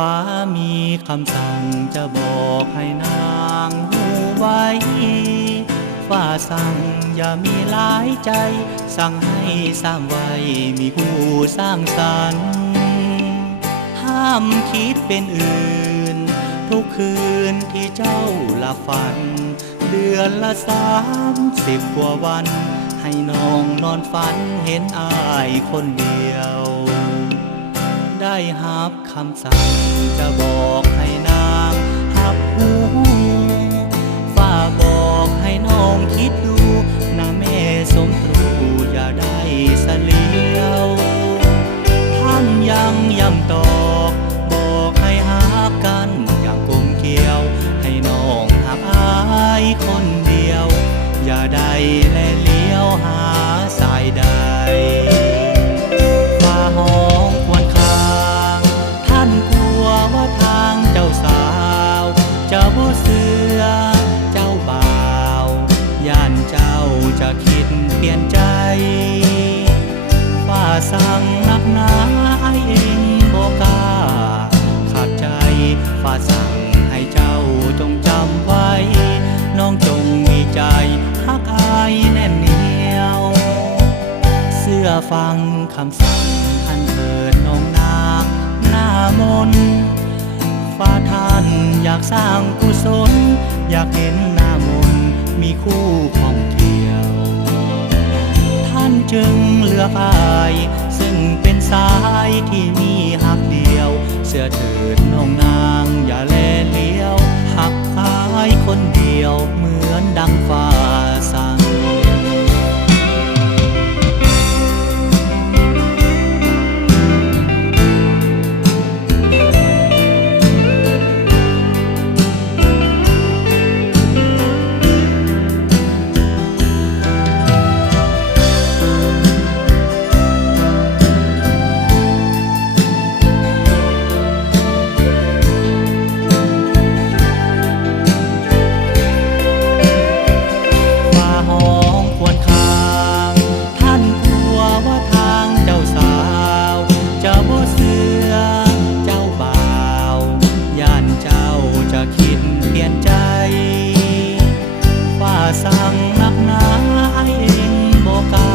ฟ้ามีคำสั่งจะบอกให้นางหูไว้ฟ้าสั่งอย่ามีหลายใจสั่งให้สร้างไว้มีผู้สร้างสรรค์ห้ามคิดเป็นอื่นทุกคืนที่เจ้าหลับฝันเดือนละ30 กว่าวันให้น้องนอนฝันเห็นอายคนเดียวได้หับคำสั่งจะบอกให้นางหับหูฝ้าบอกให้น้องคิดดูนะแม่สมตรูอย่าได้เสลียวท่านยังย้ำตอกบอกให้หากันอย่างกลมเกลียวให้น้องหักอายคนเดียวอย่าได้แลเลี้ยวหาสายใดฟ้าห้องควรคางท่านกลัวว่าทางเจ้าสาวจะบ่เสือเจ้าบ่าวย่านเจ้าจะคิดเปลี่ยนใจฟ้าสั่งนักหนาให้เองบ่กล้าขาดใจฟ้าสั่งให้เจ้าจงจำไว้น้องจงมีใจฮักอายแน่นเหนียวเสื้อฟังคำสั่งท่านเถิดน้องนางหน้ามนฟ้าท่านอยากสร้างกุศลอยากเห็นหน้ามนมีคู่ของเที่ยวท่านจึงเลือกอายซึ่งเป็นสายที่มีหักเดียวเสื้อเถิดน้องนางอย่าแลเลี้ยวหักอายคนเดียวเหมือนดังฟ้าสั่งสั่งนักหนาให้เองบ่กล้า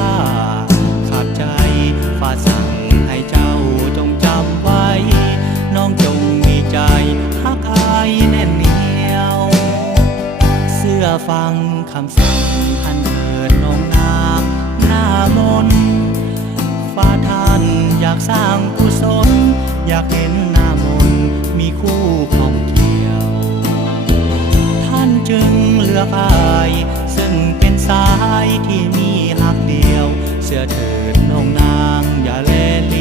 ขาดใจฟ้าสั่งให้เจ้าจงจำไว้น้องจงมีใจฮักอายแน่นเหนียวเสื้อฟังคำสั่งท่านเถิดน้องนางหน้ามนฟ้าท่านอยากสร้างกุศลอยากเห็นหน้ามนมีคู่ของเที่ยวท่านจึงเลือกอายซึ่งเป็นสายที่มีหักเดียวเสื้อเถิดน้องนางอย่าแลเลี